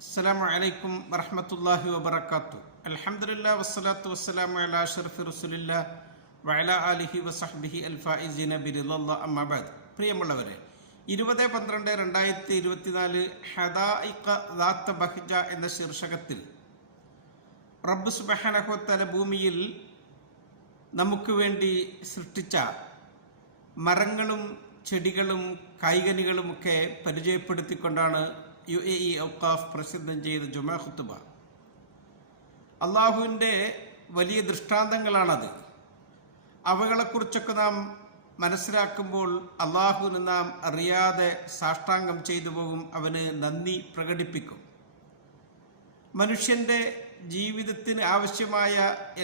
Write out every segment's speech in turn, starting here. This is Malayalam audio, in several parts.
അസ്സലാമു അലൈക്കും വറഹ്മത്തുള്ളാഹി വബറകാതുഹു. അൽഹംദുലില്ലാഹി വസ്സലാത്തു വസ്സലാമു അലാ അഷ്റഫി റസൂലില്ലാഹി വഅലാ ആലിഹി വസഹ്ബിഹി അൽഫായിസീന ബിറിളല്ലാഹി അമ്മാ ബഅദ്. പ്രിയമുള്ളവരെ, 20-12-2024 ഹദായിഖ ദാത്ത ബഹ്ജ എന്ന ശീർഷകത്തിൽ റബ്ബ് സുബ്ഹാനഹു വ തആല ഭൂമിയിൽ നമുക്ക് വേണ്ടി സൃഷ്ടിച്ച മരങ്ങളും ചെടികളും കായ്കനികളുമൊക്കെ പരിചയപ്പെടുത്തിക്കൊണ്ടാണ് UAE ഔഖാഫ് പ്രസിദ്ധം ചെയ്ത ജുമാ ഖുതുബ. അള്ളാഹുവിൻ്റെ വലിയ ദൃഷ്ടാന്തങ്ങളാണത്. അവകളെക്കുറിച്ചൊക്കെ നാം മനസ്സിലാക്കുമ്പോൾ അള്ളാഹുവിന് നാം അറിയാതെ സാഷ്ടാംഗം ചെയ്തു പോകും, അവന് നന്ദി പ്രകടിപ്പിക്കും. മനുഷ്യൻ്റെ ജീവിതത്തിന് ആവശ്യമായ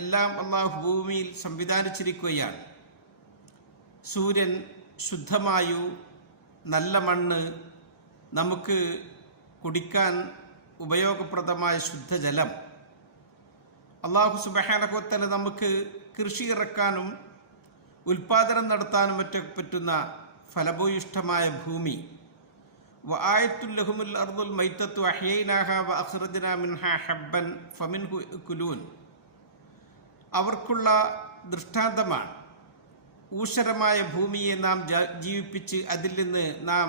എല്ലാം അള്ളാഹു ഭൂമിയിൽ സംവിധാനിച്ചിരിക്കുകയാണ്. സൂര്യൻ, ശുദ്ധമായു, നല്ല മണ്ണ്, നമുക്ക് കുടിക്കാൻ ഉപയോഗപ്രദമായ ശുദ്ധജലം. അള്ളാഹു സുബ്ഹാനഹു വ തആല നമുക്ക് കൃഷി ഇറക്കാനും ഉൽപാദനം നടത്താനും പറ്റുന്ന ഫലഭൂയിഷ്ഠമായ ഭൂമി. വആയത്തുൽ ലഹുമുൽ അർദുൽ മൈതത്തു അഹ്യൈനാഹാ വഅഖ്റജ്നാ മിൻഹാ ഹബ്ബൻ ഫമിൻഹു യഅ്കുലൂൻ. അവർക്കുള്ള ദൃഷ്ടാന്തമാണ്. ഊഷരമായ ഭൂമിയെ നാം ജീവിപ്പിച്ച് അതിൽ നിന്ന് നാം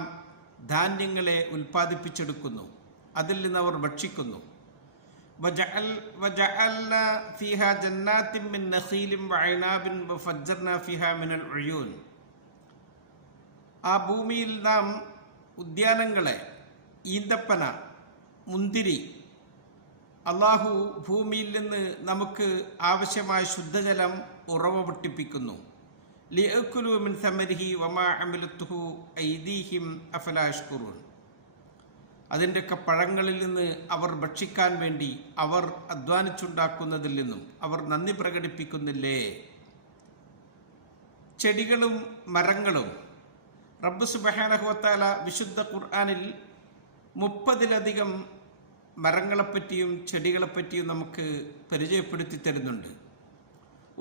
ധാന്യങ്ങളെ ഉൽപ്പാദിപ്പിച്ചെടുക്കുന്നു, അതിൽ നിന്ന് അവർ ഭക്ഷിക്കുന്നു. വജഅൽനാ ഫീഹാ ജന്നാത്തിൻ മിൻ നഖീലിൻ വഅനാബിൻ വഫജ്ജർനാ ഫീഹാ മിനൽ ഉയൂൻ. ആ ഭൂമിയിൽ നാം ഉദ്യാനങ്ങളെ, ഈന്തപ്പന, മുന്തിരി, അള്ളാഹു ഭൂമിയിൽ നിന്ന് നമുക്ക് ആവശ്യമായ ശുദ്ധജലം ഉറവ പൊട്ടിപ്പിക്കുന്നു. ലിയഅ്കുലൂ മിൻ സമരിഹി വമാ അമിലത്തുഹു ഐദീഹിം അഫലാ യശ്കുറൂൻ. അതിൻ്റെയൊക്കെ പഴങ്ങളിൽ നിന്ന് അവർ ഭക്ഷിക്കാൻ വേണ്ടി അവർ അധ്വാനിച്ചുണ്ടാക്കുന്നതിൽ നിന്നും അവർ നന്ദി പ്രകടിപ്പിക്കുന്നില്ലേ? ചെടികളും മരങ്ങളും റബ്ബ് സുബ്ഹാനഹു വ തആല വിശുദ്ധ ഖുർആനിൽ 30-ലധികം മരങ്ങളെപ്പറ്റിയും ചെടികളെപ്പറ്റിയും നമുക്ക് പരിചയപ്പെടുത്തി തരുന്നുണ്ട്.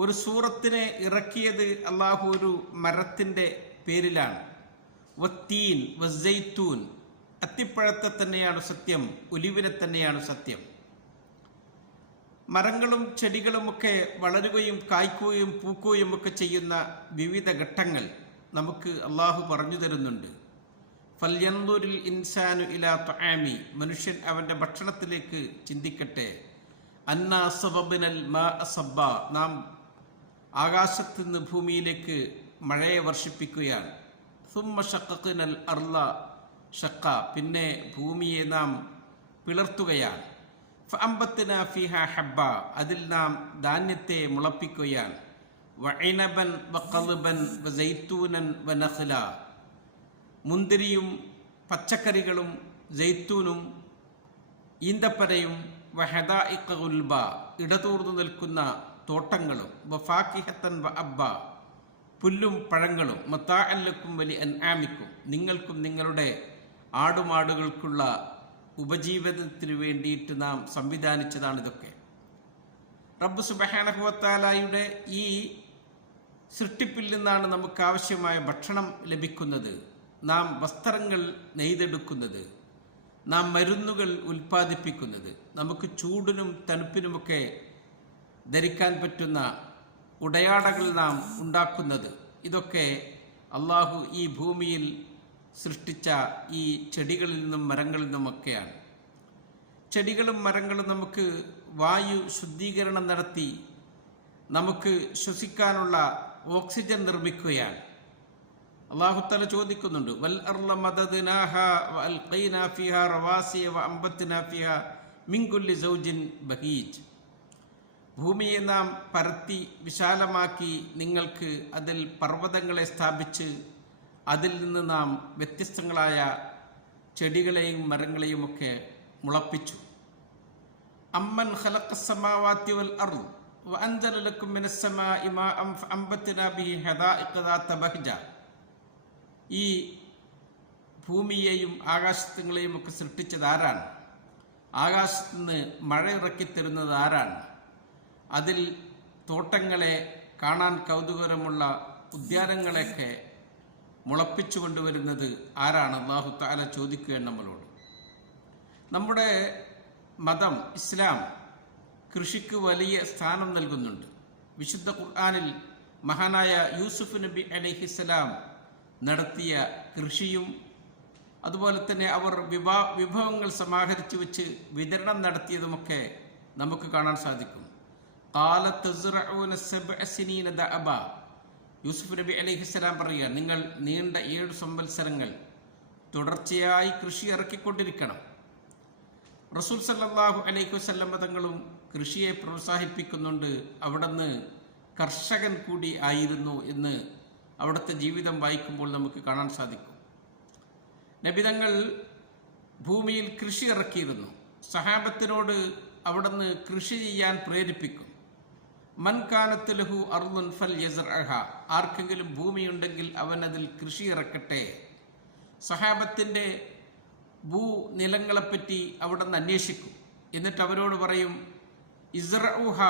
ഒരു സൂറത്തിനെ ഇറക്കിയത് അള്ളാഹു ഒരു മരത്തിൻ്റെ പേരിലാണ്. വത്തീൻ വസ്സൈത്തൂൻ, അത്തിപ്പഴത്തെ തന്നെയാണ് സത്യം, ഒലിവിനെ തന്നെയാണ് സത്യം. മരങ്ങളും ചെടികളുമൊക്കെ വളരുകയും കായ്ക്കുകയും പൂക്കുകയും ഒക്കെ ചെയ്യുന്ന വിവിധ ഘട്ടങ്ങൾ നമുക്ക് അള്ളാഹു പറഞ്ഞു തരുന്നുണ്ട്. ഫൽയൻദുരിൽ ഇൻസാനു ഇലാ തുആമി, മനുഷ്യൻ അവൻ്റെ ഭക്ഷണത്തിലേക്ക് ചിന്തിക്കട്ടെ. അന്നാ സബബ്നൽ മാഅ സബ്ബ, നാം ആകാശത്ത് നിന്ന് ഭൂമിയിലേക്ക് മഴയെ വർഷിപ്പിക്കുകയാണ്. സുമ്മ ശഖഖ്നൽ അർള ഷഖ, പിന്നെ ഭൂമിയെ നാം പിളർത്തുകയാണ്. ഫഅംബത്നാ ഫീഹാ ഹബ്ബ, അതിൽ നാം ധാന്യത്തെ മുളപ്പിക്കുകയാണ്. വഇനബൻ വഖൽബൻ വസൈത്തൂനൻ വനഖ്ല, മുന്തിരിയും പച്ചക്കറികളും സൈത്തൂനും ഈന്തപ്പനയും വഹദായിഖ ഗുൽബ, ഇടതൂർന്നു നിൽക്കുന്ന തോട്ടങ്ങളും വഫാക്കിഹത്തൻ വഅബ്ബ, പുല്ലും പഴങ്ങളും മതാഅൻ ലക്കും വലി അൻആമിക്കും, നിങ്ങൾക്കും നിങ്ങളുടെ ആടുമാടുകൾക്കുള്ള ഉപജീവനത്തിന് വേണ്ടിയിട്ട് നാം സംവിധാനിച്ചതാണിതൊക്കെ. റബ്ബ് സുബ്ഹാനഹു വ തആലയുടെ ഈ സൃഷ്ടിപ്പിൽ നിന്നാണ് നമുക്ക് ആവശ്യമായ ഭക്ഷണം ലഭിക്കുന്നത്, നാം വസ്ത്രങ്ങൾ നെയ്തെടുക്കുന്നത്, നാം മരുന്നുകൾ ഉൽപ്പാദിപ്പിക്കുന്നത്, നമുക്ക് ചൂടിനും തണുപ്പിനുമൊക്കെ ധരിക്കാൻ പറ്റുന്ന ഉടയാടകൾ നാം ഉണ്ടാക്കുന്നത്. ഇതൊക്കെ അള്ളാഹു ഈ ഭൂമിയിൽ സൃഷ്ടിച്ച ഈ ചെടികളിൽ നിന്നും മരങ്ങളിൽ നിന്നുമൊക്കെയാണ്. ചെടികളും മരങ്ങളും നമുക്ക് വായു ശുദ്ധീകരണം നടത്തി നമുക്ക് ശ്വസിക്കാനുള്ള ഓക്സിജൻ നിർമ്മിക്കുകയാണ്. അല്ലാഹു തആല ചോദിക്കുന്നുണ്ട്, വൽ അർള മദദ്നാഹാ വഅൽഖൈനാ ഫീഹാ റവാസിയ വഅംബത്നാ ഫീഹാ മിൻ കുല്ലി സൗജിൻ ബഹീജ്. ഭൂമിയെ നാം പരത്തി വിശാലമാക്കി നിങ്ങൾക്ക് അതിൽ പർവ്വതങ്ങളെ സ്ഥാപിച്ച് അതിൽ നിന്ന് നാം വ്യത്യസ്തങ്ങളായ ചെടികളെയും മരങ്ങളെയും ഒക്കെ മുളപ്പിച്ചു. അമ്മൻ ഖലഖസ് സമാവാതി വൽ അർള് വഅൻസല ലക്കും മിനസ് സമാഇ മാഅൻ ഫഅംബത്നാ ബിഹി ഹദായിഖ ദാത ബഹ്ജ. ഈ ഭൂമിയെയും ആകാശങ്ങളെയും ഒക്കെ സൃഷ്ടിച്ചത് ആരാണ്? ആകാശത്ത് നിന്ന് മഴ ഇറക്കിത്തരുന്നത് ആരാണ്? അതിൽ തോട്ടങ്ങളെ, കാണാൻ കൗതുകരമുള്ള ഉദ്യാനങ്ങളെയൊക്കെ മുളപ്പിച്ചു കൊണ്ടുവരുന്നത് ആരാണ്? അല്ലാഹു തആല ചോദിക്കുകയാണ് നമ്മളോട്. നമ്മുടെ മതം ഇസ്ലാം കൃഷിക്ക് വലിയ സ്ഥാനം നൽകുന്നുണ്ട്. വിശുദ്ധ ഖുർആനിൽ മഹാനായ യൂസുഫ് നബി അലൈഹിസ്സലാം നടത്തിയ കൃഷിയും അതുപോലെ തന്നെ അവർ വിഭവങ്ങൾ സമാഹരിച്ചു വെച്ച് വിതരണം നടത്തിയതുമൊക്കെ നമുക്ക് കാണാൻ സാധിക്കും. യൂസുഫ് നബി അലൈഹിസ്സലാം പറയുക, നിങ്ങൾ നീണ്ട 7 സംവത്സരങ്ങൾ തുടർച്ചയായി കൃഷി ഇറക്കിക്കൊണ്ടിരിക്കണം. റസൂൽ സല്ലല്ലാഹു അലൈഹി വസല്ലം തങ്ങളും കൃഷിയെ പ്രോത്സാഹിപ്പിക്കുന്നുണ്ട്. അവിടുന്ന് കർഷകൻ കൂടി ആയിരുന്നു എന്ന് അവിടുത്തെ ജീവിതം വായിക്കുമ്പോൾ നമുക്ക് കാണാൻ സാധിക്കും. നബിതങ്ങൾ ഭൂമിയിൽ കൃഷി ഇറക്കിയിരുന്നു. സഹാബത്തിനോട് അവിടുന്ന് കൃഷി ചെയ്യാൻ പ്രേരിപ്പിക്കും. മൻ കാനത്ത് ലഹു അർളുൻ ഫൽ യസ്റഅഹ, ആർക്കെങ്കിലും ഭൂമിയുണ്ടെങ്കിൽ അവൻ അതിൽ കൃഷി ഇറക്കട്ടെ. സഹാബത്തിൻ്റെ ഭൂനിലങ്ങളെപ്പറ്റി അവിടുന്ന് അന്വേഷിക്കും. എന്നിട്ട് അവരോട് പറയും, ഇസ്റഉഹ,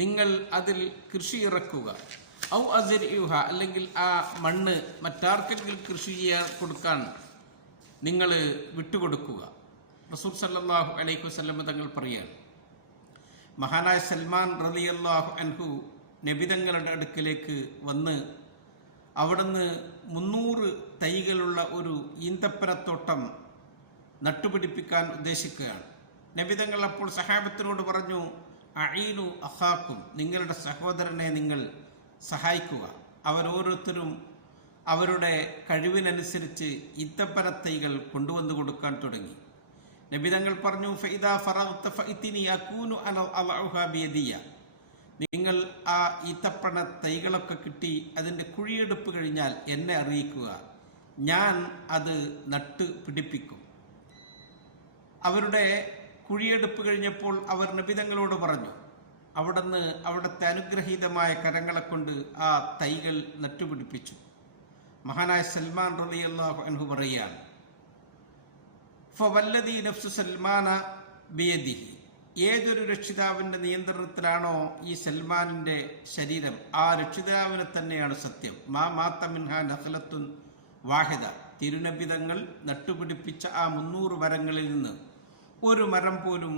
നിങ്ങൾ അതിൽ കൃഷി ഇറക്കുക. ഔ അസ്രിഉഹ, അല്ലെങ്കിൽ ആ മണ്ണ് മറ്റാർക്കെങ്കിലും കൃഷി ചെയ്യാൻ കൊടുക്കാൻ നിങ്ങൾ വിട്ടുകൊടുക്കുക. റസൂൽ സല്ലല്ലാഹു അലൈഹി വസല്ലം തങ്ങൾ പറയാണ്, മഹാനായ സൽമാൻ റളിയല്ലാഹു അൻഹു നബിതങ്ങളുടെ അടുക്കലേക്ക് വന്ന് അവിടുന്ന് 300 തൈകളുള്ള ഒരു ഈന്തപ്പനത്തോട്ടം നട്ടുപിടിപ്പിക്കാൻ ഉദ്ദേശിക്കുകയാണ്. നബിതങ്ങൾ അപ്പോൾ സഹാബത്തിനോട് പറഞ്ഞു, അഈനു അഖാക്കും, നിങ്ങളുടെ സഹോദരനെ നിങ്ങൾ സഹായിക്കുക. അവരോരോരുത്തരും അവരുടെ കഴിവിനനുസരിച്ച് ഈത്തപ്പനത്തൈകൾ കൊണ്ടുവന്നു കൊടുക്കാൻ തുടങ്ങി. നബിതങ്ങൾ പറഞ്ഞു, ഫഇദാ ഫറഗ്ത ഫഇതിനി അകൂനു അലഉഹാ ബിയദിയ, നിങ്ങൾ ആ ഈത്തപ്പന തൈകളൊക്കെ കിട്ടി അതിൻ്റെ കുഴിയെടുപ്പ് കഴിഞ്ഞാൽ എന്നെ അറിയിക്കുക, ഞാൻ അത് നട്ട് പിടിപ്പിക്കും. അവരുടെ കുഴിയെടുപ്പ് കഴിഞ്ഞപ്പോൾ അവർ നബിതങ്ങളോട് പറഞ്ഞു, അവിടുന്ന് അവിടുത്തെ അനുഗ്രഹീതമായ കരങ്ങളെ കൊണ്ട് ആ തൈകൾ നട്ടുപിടിപ്പിച്ചു. മഹാനായ സൽമാൻ റളിയല്ലാഹു അൻഹു പറയുകയാണ്, ഫവല്ലദീ നഫ്സു സൽമാന ബിയദിഹി, ഏതൊരു രക്ഷിതാവിൻ്റെ നിയന്ത്രണത്തിലാണോ ഈ സൽമാനിൻ്റെ ശരീരം, ആ രക്ഷിതാവിനെ തന്നെയാണ് സത്യം. മാ മാത്ത മിൻഹ നഖലത്തുൻ വാഹിദ, തിരുനബിതങ്ങൾ നട്ടുപിടിപ്പിച്ച ആ 300 മരങ്ങളിൽ നിന്ന് ഒരു മരം പോലും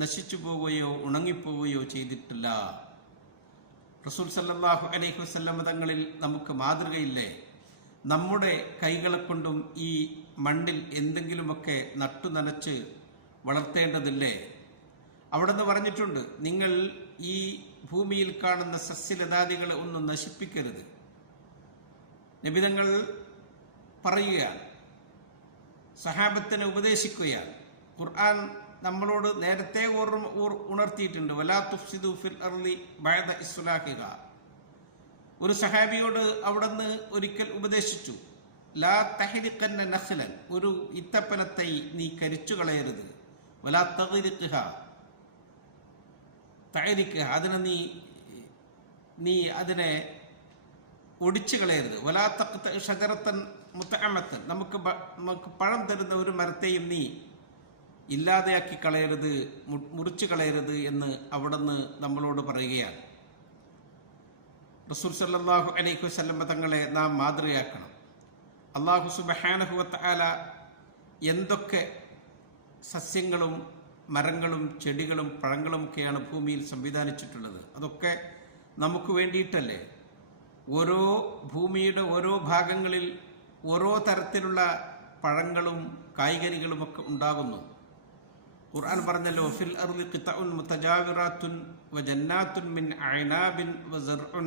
നശിച്ചു പോവുകയോ ഉണങ്ങിപ്പോവുകയോ ചെയ്തിട്ടില്ല. റസൂൽ സല്ലല്ലാഹു അലൈഹി വസല്ലം തങ്ങളിൽ നമുക്ക് മാതൃകയില്ലേ? നമ്മുടെ കൈകളെ കൊണ്ടും ഈ മണ്ണിൽ എന്തെങ്കിലുമൊക്കെ നട്ടു നനച്ച് വളർത്തേണ്ടതില്ലേ? അവിടെ നിന്ന് പറഞ്ഞിട്ടുണ്ട്, നിങ്ങൾ ഈ ഭൂമിയിൽ കാണുന്ന സസ്യലതാദികളെ ഒന്നും നശിപ്പിക്കരുത്. നബിതങ്ങൾ പറയുകയാണ്, സഹാബത്തിനെ ഉപദേശിക്കുകയാണ്. ഖുർആൻ നമ്മളോട് നേരത്തെ ഉണർത്തിയിട്ടുണ്ട്, വലാ തുഫ്സിദു ഫിൽ അർളി ബഅദ ഇസ്ലാഹിഹ. ഒരു സഹാബിയോട് അവിടുന്ന് ഒരിക്കൽ ഉപദേശിച്ചു, ലാ തഹ്രിഖന്ന നഖ്ലൻ, ഒരു ഇത്തപ്പനത്തൈ നീ കരിച്ചു കളയരുത്. വലാ തഗ്രിഖ്ഹ, തഹ്രിഖ്ഹ, അതിനെ നീ അതിനെ ഒടിച്ചു കളയരുത്. വലാ തഖ്ത ഷജറത്തൻ മുതഅമത്തൻ, നമുക്ക് പഴം തരുന്ന ഒരു മരത്തെയും നീ ഇല്ലാതെയാക്കി കളയരുത്, മുറിച്ചു കളയരുത് എന്ന് അവിടുന്ന് നമ്മളോട് പറയുകയാണ്. റസൂൽ സല്ലല്ലാഹു അലൈഹി വസല്ലം തങ്ങളെ നാം മാതൃകയാക്കണം. അല്ലാഹു സുബ്ഹാനഹു വ തആല എന്തൊക്കെ സസ്യങ്ങളും മരങ്ങളും ചെടികളും പഴങ്ങളും ഒക്കെയാണ് ഭൂമിയിൽ സംവിധാനിച്ചിട്ടുള്ളത്, അതൊക്കെ നമുക്ക് വേണ്ടിയിട്ടല്ലേ? ഓരോ ഭൂമിയുടെ ഓരോ ഭാഗങ്ങളിൽ ഓരോ തരത്തിലുള്ള പഴങ്ങളും കായ്കനികളുമൊക്കെ ഉണ്ടാകുന്നു. ഖുർആൻ പറഞ്ഞല്ലോ, ഫിൽ അർളി ഖിതഉൻ മുതജാവിറാത്തുൻ വജന്നാത്തുൻ മിൻ അഅനാബിൻ വസർഉൻ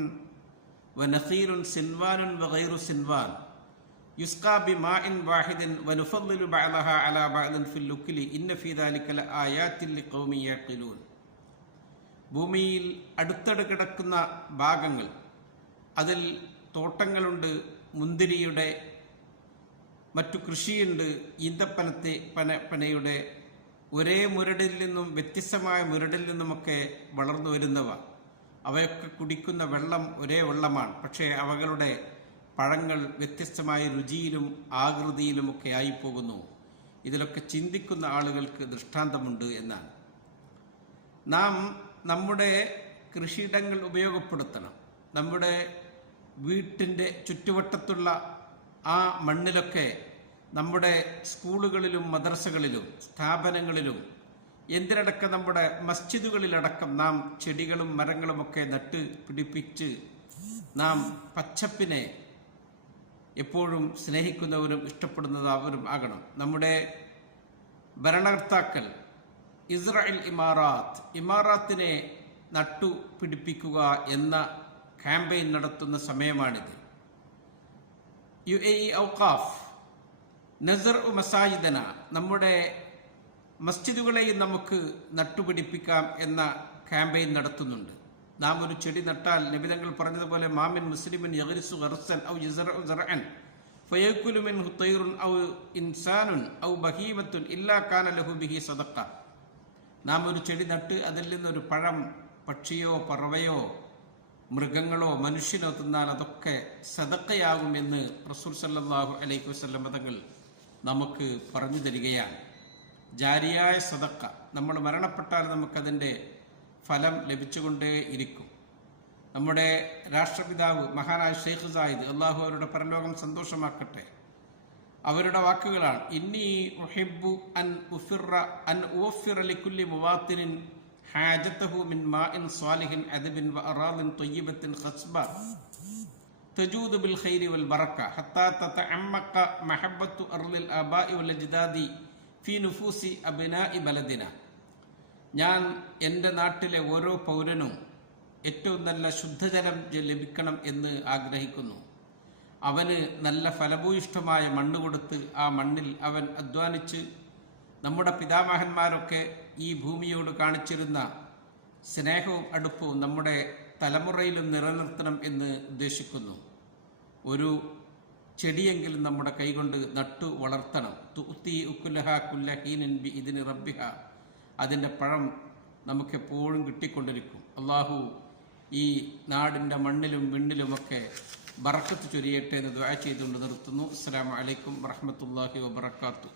വനഖീലുൻ സിൻവാനുൻ വഗൈറു സിൻവാൻ യുസ്ഖാ ബിമാഇൻ വാഹിദിൻ വനുഫദ്ദിലു ബഅദഹാ അലാ ബഅദിൻ ഫിൽ ഉക്ലി ഇന്ന ഫീ ദാലിക ലആയാത്തിൻ ലിഖൗമി യഖിലൂൻ. ഭൂമിയിൽ അടുത്തടുത്ത് കിടക്കുന്ന ഭാഗങ്ങൾ, അതിൽ തോട്ടങ്ങളുണ്ട്, മുന്തിരിയുടെ മറ്റു കൃഷിയുണ്ട്, ഈന്തപ്പനയുടെ ഒരേ മുരടിൽ നിന്നും വ്യത്യസ്തമായ മുരടിൽ നിന്നുമൊക്കെ വളർന്നു വരുന്നവ. അവയൊക്കെ കുടിക്കുന്ന വെള്ളം ഒരേ വെള്ളമാണ്, പക്ഷേ അവകളുടെ പഴങ്ങൾ വ്യത്യസ്തമായ രുചിയിലും ആകൃതിയിലുമൊക്കെ ആയിപ്പോകുന്നു. ഇതിലൊക്കെ ചിന്തിക്കുന്ന ആളുകൾക്ക് ദൃഷ്ടാന്തമുണ്ട് എന്നാണ്. നാം നമ്മുടെ കൃഷിയിടങ്ങൾ ഉപയോഗപ്പെടുത്തണം. നമ്മുടെ വീട്ടിൻ്റെ ചുറ്റുവട്ടത്തുള്ള ആ മണ്ണിലൊക്കെ നമ്മുടെ സ്കൂളുകളിലും മദ്രസകളിലും സ്ഥാപനങ്ങളിലും എന്തിനടക്കം നമ്മുടെ മസ്ജിദുകളിലടക്കം നാം ചെടികളും മരങ്ങളുമൊക്കെ നട്ട് പിടിപ്പിച്ച് നാം പച്ചപ്പിനെ എപ്പോഴും സ്നേഹിക്കുന്നവരും ഇഷ്ടപ്പെടുന്നവരും ആകണം. നമ്മുടെ ഭരണകർത്താക്കൾ ഇസ്രായേൽ ഇമാറാത്തിനെ നട്ടു പിടിപ്പിക്കുക എന്ന ക്യാമ്പയിൻ നടത്തുന്ന സമയമാണിത്. UAE ഔഖാഫ് നസർ മസാജിദന, നമ്മുടെ മസ്ജിദുകളെയും നമുക്ക് നട്ടുപിടിപ്പിക്കാം എന്ന ക്യാമ്പയിൻ നടത്തുന്നുണ്ട്. നാം ഒരു ചെടി നട്ടാൽ നബി തങ്ങൾ പറഞ്ഞതുപോലെ മാമിൻ മുസ്ലിമിൻ യഗ്രിസു ഗർസൻ ഔ യസ്റഉ സറഅൻ ഫയകുലു മിൻഹു തൈറുൻ ഔ ഇൻസാനുൻ ഔ ബഹീമത്തുൻ ഇല്ലാ കാന ലഹു ബിഹി സദഖ. നാം ഒരു ചെടി നട്ട് അതിൽ നിന്നൊരു പഴം പക്ഷിയോ പറവയോ മൃഗങ്ങളോ മനുഷ്യനോ തിന്നാൽ അതൊക്കെ സദഖയാകുമെന്ന് റസൂൽ സല്ലല്ലാഹു അലൈഹി വസല്ലം തങ്ങൾ നമുക്ക് പറഞ്ഞു തരികയാണ്. ജാരിയായ സദഖ, നമ്മൾ മരണപ്പെട്ടാൽ നമുക്കതിൻ്റെ ഫലം ലഭിച്ചുകൊണ്ടേ ഇരിക്കും. നമ്മുടെ രാഷ്ട്രപിതാവ് മഹാനായ ഷെയ്ഖ് സായിദ്, അള്ളാഹു അവരുടെ പരലോകം സന്തോഷമാക്കട്ടെ, അവരുടെ വാക്കുകളാണ്: ഇന്നി ഉഹിബ്ബു അൻ ഉവഫിറ ലികുല്ലി മുവാത്തിനിൻ ഹാജതഹു മിൻ മാഇൻ സ്വാലിഹിൻ അദബിൻ വഅറാദിൻ ത്വയ്യിബത്തിൻ ഖസ്ബ തജൂദു ബിൽ ഖൈരി വൽ ബറക ഹത്താ തതഅമ്മഖ മഹബ്ബത്തു അർളിൽ ആബാഇ വൽ അജ്ദാദി ഫീ നുഫൂസി അബ്നാഇ ബലദിന. ഞാൻ എൻ്റെ നാട്ടിലെ ഓരോ പൗരനും ഏറ്റവും നല്ല ശുദ്ധജലം ലഭിക്കണം എന്ന് ആഗ്രഹിക്കുന്നു. അവന് നല്ല ഫലഭൂയിഷ്ഠമായ മണ്ണ് കൊടുത്ത് ആ മണ്ണിൽ അവൻ അധ്വാനിച്ച് നമ്മുടെ പിതാമഹന്മാരൊക്കെ ഈ ഭൂമിയോട് കാണിച്ചിരുന്ന സ്നേഹവും അടുപ്പവും നമ്മുടെ തലമുറയിലും നിലനിർത്തണം എന്ന് ഉദ്ദേശിക്കുന്നു. ഒരു ചെടിയെങ്കിലും നമ്മുടെ കൈകൊണ്ട് നട്ടു വളർത്തണം. തുഅ്തി ഉക്കുലഹ കുല്ല ഹീനിൻ ബിഇദ്നി റബ്ബിഹ, അതിൻ്റെ പഴം നമുക്കെപ്പോഴും കിട്ടിക്കൊണ്ടിരിക്കും. അള്ളാഹു ഈ നാടിൻ്റെ മണ്ണിലും വിണ്ണിലുമൊക്കെ ബറക്കത്ത് ചൊരിയട്ടെ എന്ന് ദുആ ചെയ്തുകൊണ്ട് നിർത്തുന്നു. അസ്സലാമു അലൈക്കും വറഹ്മത്തുള്ളാഹി വബറകാതുഹു.